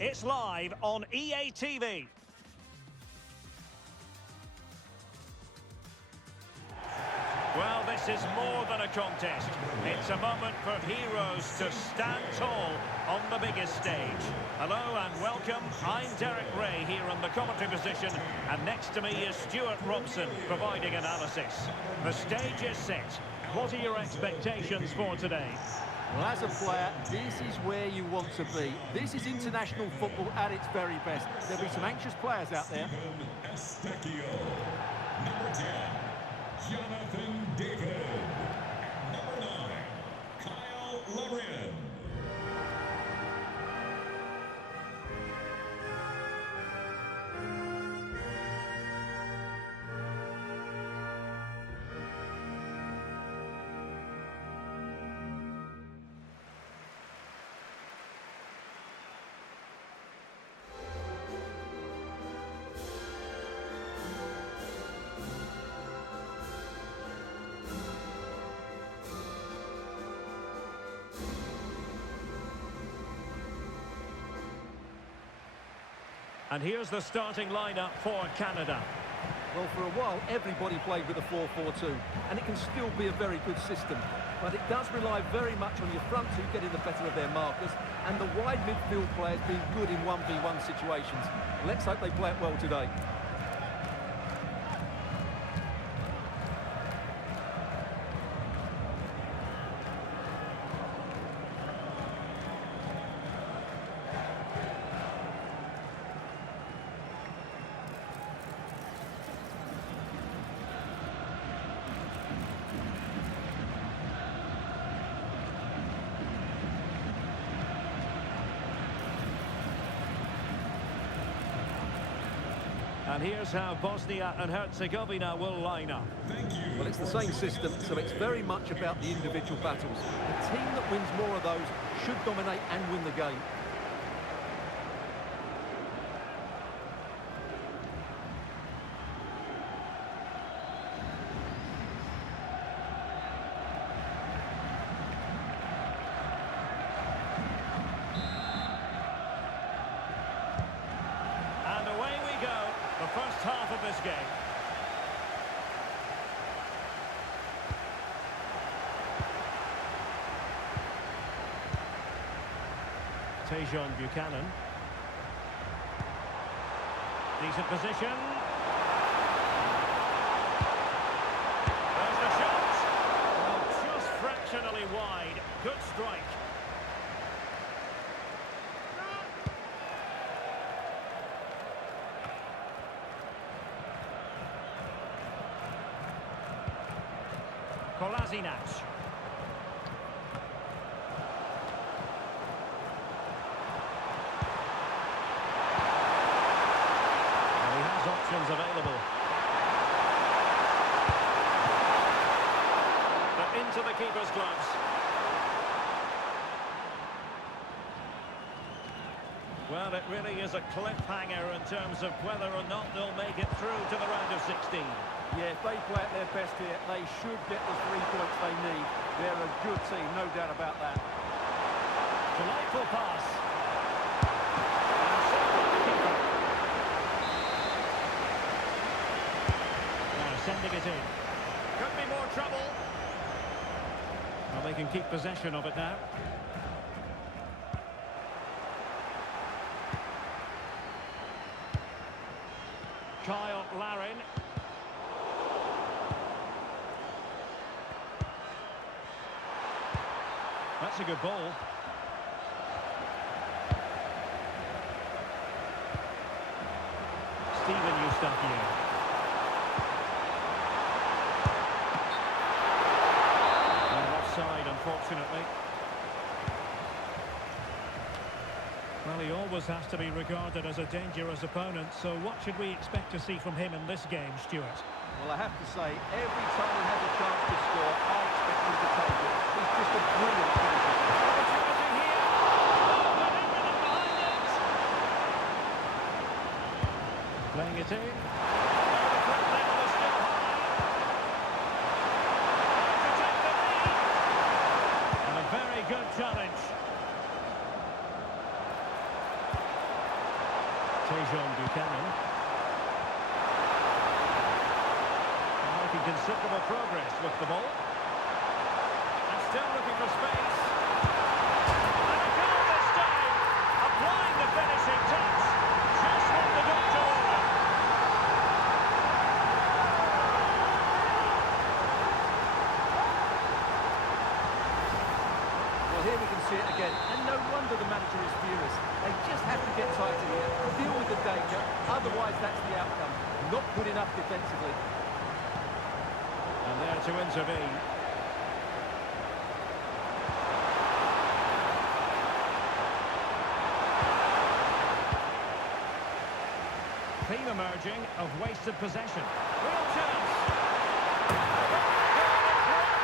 It's live on EA TV. Well, this is more than a contest. It's a moment for heroes to stand tall on the biggest stage. Hello and welcome. I'm Derek Ray here in the commentary position, and next to me is Stuart Robson providing analysis. The stage is set. What are your expectations for today? Well, as a player, this is where you want to be. This is international football at its very best. There'll be some anxious players out there. Number 10, Jonathan David. Number 9, Kyle Larin. And here's the starting lineup for Canada. Well, for a while, everybody played with a 4-4-2, and it can still be a very good system. But it does rely very much on your front two getting the better of their markers, and the wide midfield players being good in 1v1 situations. Let's hope they play it well today. And here's how Bosnia and Herzegovina will line up. Well, it's the same system, so it's very much about the individual battles. The team that wins more of those should dominate and win the game. First half of this game. Tejon Buchanan. Decent position. There's the shot. Well, just fractionally wide. Good strike. Kolasinac. Well, he has options available. But into the keeper's gloves. Well, it really is a cliffhanger in terms of whether or not they'll make it through to the round of 16. Yeah, if they play at their best here, they should get the 3 points they need. They're a good team, no doubt about that. Delightful pass. Now sending it in. Could be more trouble. Well, they can keep possession of it now. Kyle Larin. That's a good ball. Steven Eustaquio. And offside, unfortunately. Well, he always has to be regarded as a dangerous opponent, so what should we expect to see from him in this game, Stuart? Well, I have to say, every time he has a chance to score, I expect him to take it. He's just a brilliant finisher. Opportunity here! Oh, and everything behind it! Playing it in. Oh, the front level is still high. To take the lead. And a very good challenge. Buchanan. Making considerable progress with the ball. And still looking for space. And a goal this time! Applying the finishing touch. Just what the doctor ordered. Well, here we can see it again, and no wonder the manager is furious. They just have to get tighter here, deal with the danger, otherwise that's the outcome. Not good enough defensively. And there to intervene. Theme emerging of wasted possession. Real chance.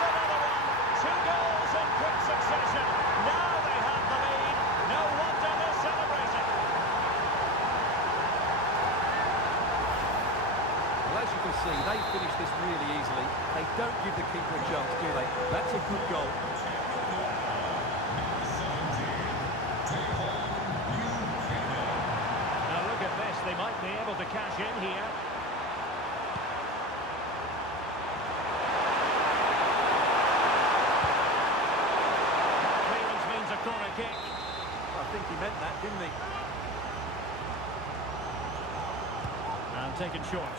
Another one. 2 goals in quick succession. Now they have the lead. No wonder they're celebrating. Well, as you can see, they finished this really easily. They don't give the keeper a chance, do they? That's a good goal. Now look at this. They might be able to cash in here. Clearance means a corner kick. I think he meant that, didn't he? And taken short.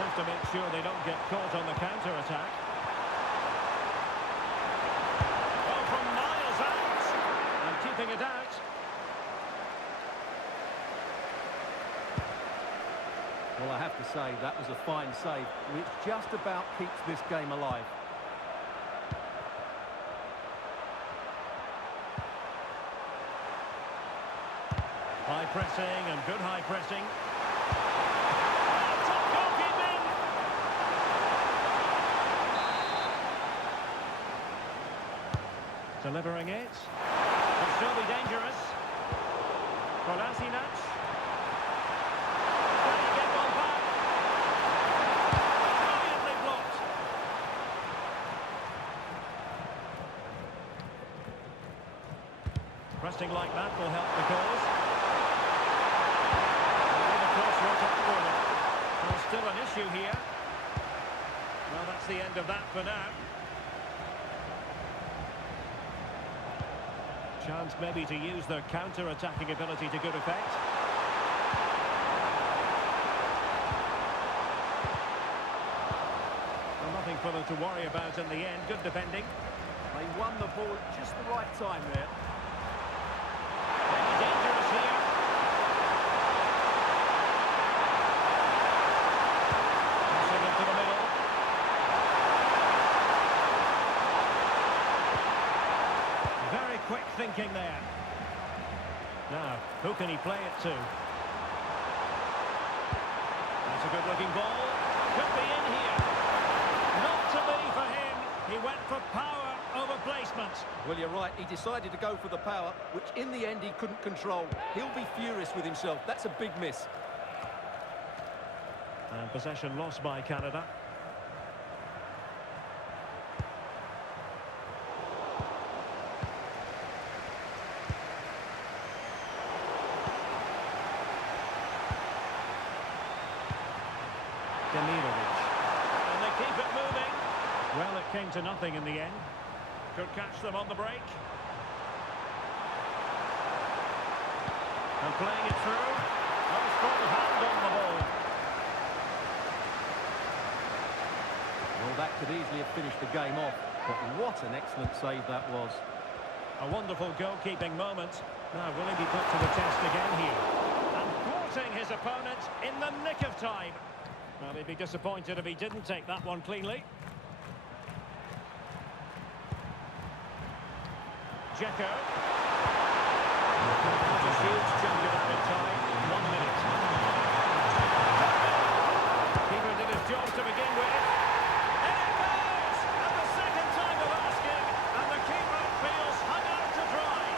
Have to make sure they don't get caught on the counter-attack. Oh, from miles out! And keeping it out. Well, I have to say, that was a fine save, which just about keeps this game alive. High pressing and good high pressing. Delivering it. Could still be dangerous. Kolasinac. Can he get one back? Brilliantly blocked. Pressing like that will help the cause. And the cross work up for them. There's still an issue here. Well, that's the end of that for now. Chance maybe to use their counter-attacking ability to good effect. Well, nothing for them to worry about in the end. Good defending. They won the ball at just the right time there. Maybe dangerous here. Passing into the middle. Very quick thinking there. Now, who can he play it to? That's a good-looking ball. Could be in here. Not to be for him. He went for power over placement. Well, you're right. He decided to go for the power, which in the end he couldn't control. He'll be furious with himself. That's a big miss. And possession lost by Canada. And they keep it moving. Well, it came to nothing in the end. Could catch them on the break. And playing it through. No strong hand on the ball. Well, that could easily have finished the game off. But what an excellent save that was. A wonderful goalkeeping moment. Now, will he be put to the test again here? And thwarting his opponent in the nick of time. Well, he'd be disappointed if he didn't take that one cleanly. Dzeko. Not a huge chunk of added time. 1 minute. Keeper did his job to begin with. And it goes! At the second time of asking, and the keeper feels hung out to dry.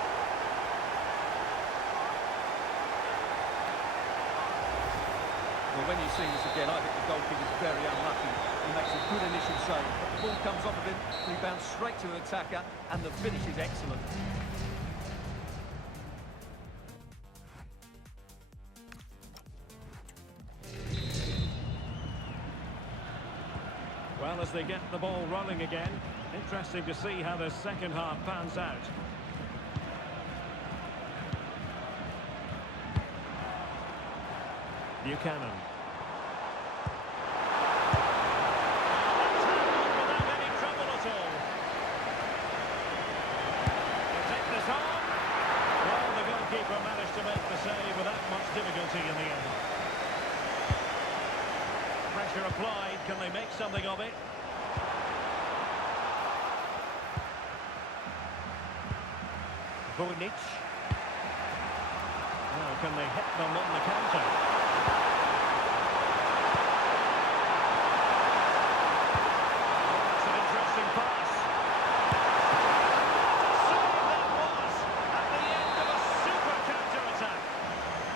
Well, when you see this again, I think the goalkeeper is very unlucky. He makes a good initial save. The ball comes off of him, rebounds straight to the attacker, and the finish is excellent. Well, as they get the ball rolling again, interesting to see how the second half pans out. Buchanan. Without any trouble at all. They take this on. Well, the goalkeeper managed to make the save without much difficulty in the end. Pressure applied. Can they make something of it? Vojnic. Now, can they hit them on the counter? That's an interesting pass. Save that was at the end of a super counter-attack.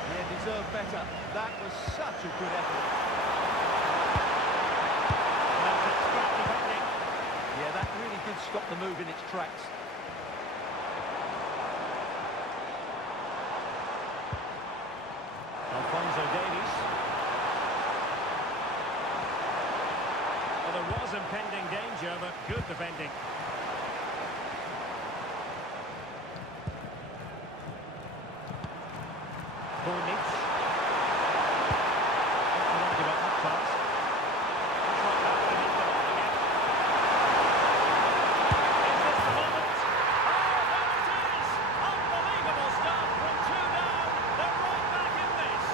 Yeah, deserved better. That was such a good effort. That's expert defending. Yeah, that really did stop the move in its tracks. Davies. Well, there was impending danger, but good defending. Vojnic. Not give up that pass. Looks like that to hit the ball again. Is this the moment? Oh, there it is! Unbelievable start from 2 down. They're right back in this.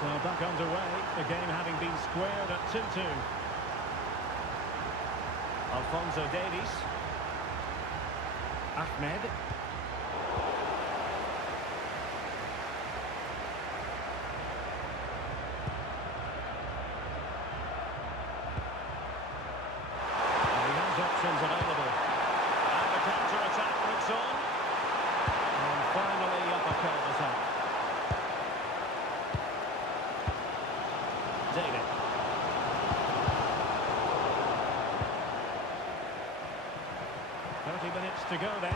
So back underway, the game having been squared at 2-2. Alphonso Davies. Ahmed. And he has options available. And the counter-attack looks on. And finally uppercut was up. David. 30 minutes to go then.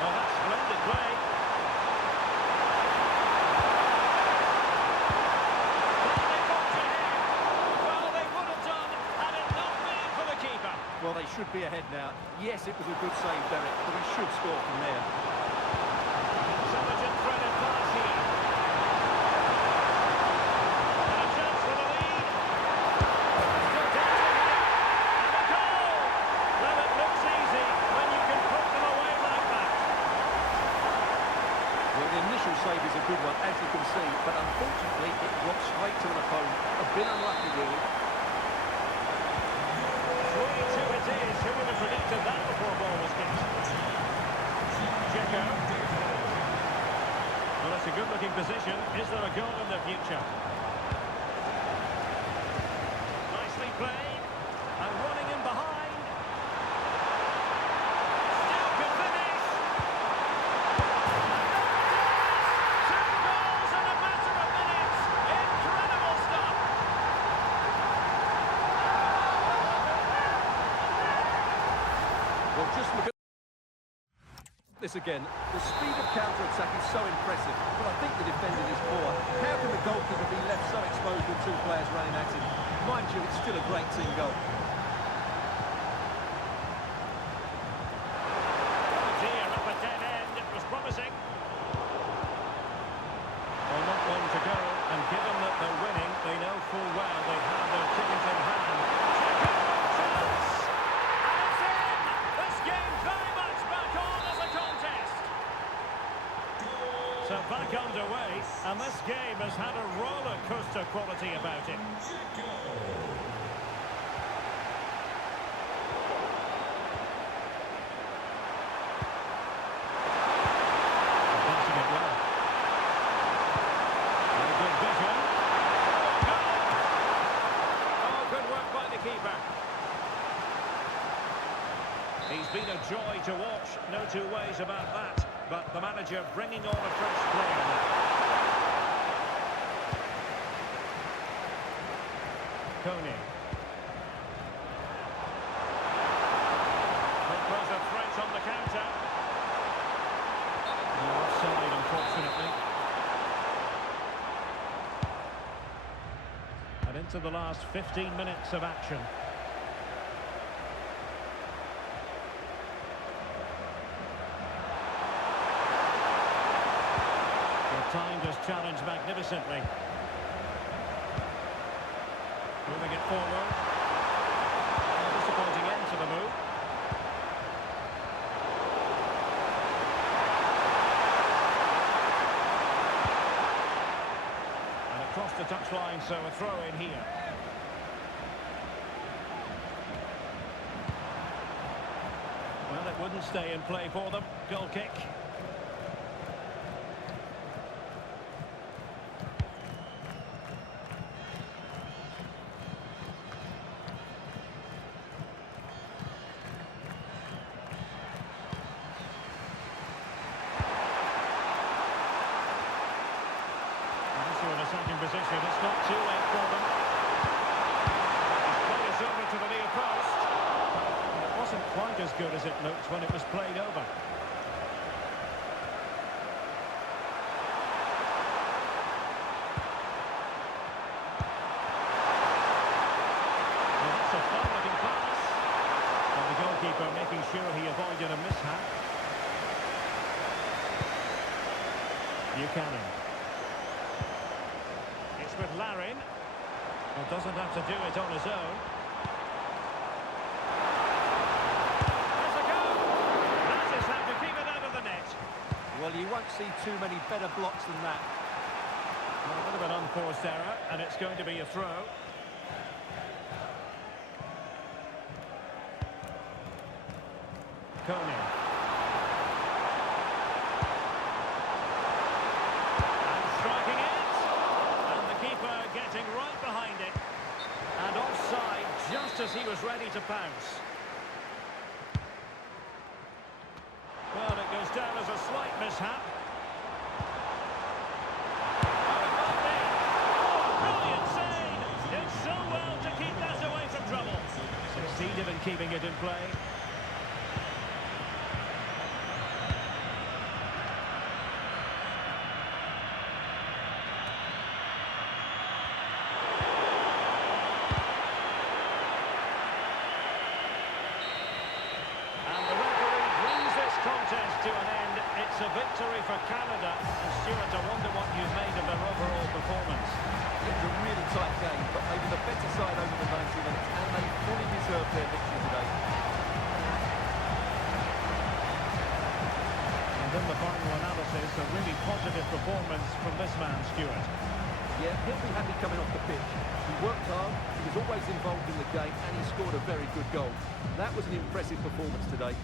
Oh, that's splendid play. Can they put to him? Well, they would have done had it not been for the keeper. Well, they should be ahead now. Yes, it was a good save, Derek, but they should score from there. Intelligent threaded pass here. And a chance for the lead. Still dancing here. And a goal! Well, it looks easy when you can put them away like that. Well, the initial save is a good one, as you can see, but unfortunately it dropped straight to an opponent. A bit unlucky, really. 3-2 it is. Who would have predicted that before a ball was kicked? Checo. Well, it's a good-looking position. Is there a goal in the future? Nicely played. And running in behind. Still can finish. And there it is! 2 goals in a matter of minutes. Incredible stuff. Well, just look at this again. The speed of counter-attack is so impressive, but I think the defending is poor. How can the goalkeeper be left so exposed with 2 players running at him? Mind you, it's still a great team goal. Oh dear, up a dead end. It was promising. Well, not long to go, and given that they're winning, they know full well they have their ticket in hand. Chance! And it's in! This game very much back on as a contest. So back underway, and this game has had a roller coaster quality about it. Passing it well. Very good vision. Goal! Oh, good work by the keeper. He's been a joy to watch, no two ways about that. But the manager bringing on a fresh player now. Coney. It was a threat on the counter. No offside, unfortunately. And into the last 15 minutes of action. Timed his challenge magnificently. Moving it forward. A disappointing end to the move. And across the touchline, so a throw in here. Well, it wouldn't stay in play for them. Goal kick. Attacking position, it's not too late for them. His play is over to the near post. It wasn't quite as good as it looked when it was played over. Well, that's a fun-looking pass. And the goalkeeper making sure he avoided a mishap. Buchanan. With Larin, well, doesn't have to do it on his own. There's a goal! That is how to keep it out of the net. Well, you won't see too many better blocks than that. Well, a bit of an unforced error, and it's going to be a throw. Coney. And striking it. Getting right behind it, and offside just as he was ready to pounce. Well, it goes down as a slight mishap. Oh, it might be. Oh, brilliant save! Did so well to keep that away from trouble. Succeeded in keeping it in play. To an end, it's a victory for Canada. And Stuart, I wonder what you've made of their overall performance. It was a really tight game, but they were the better side over the 90 minutes, and they fully deserved their victory today. And then the final analysis, a really positive performance from this man, Stuart. Yeah, he'll be happy coming off the pitch. He worked hard, he was always involved in the game, and he scored a very good goal. That was an impressive performance today.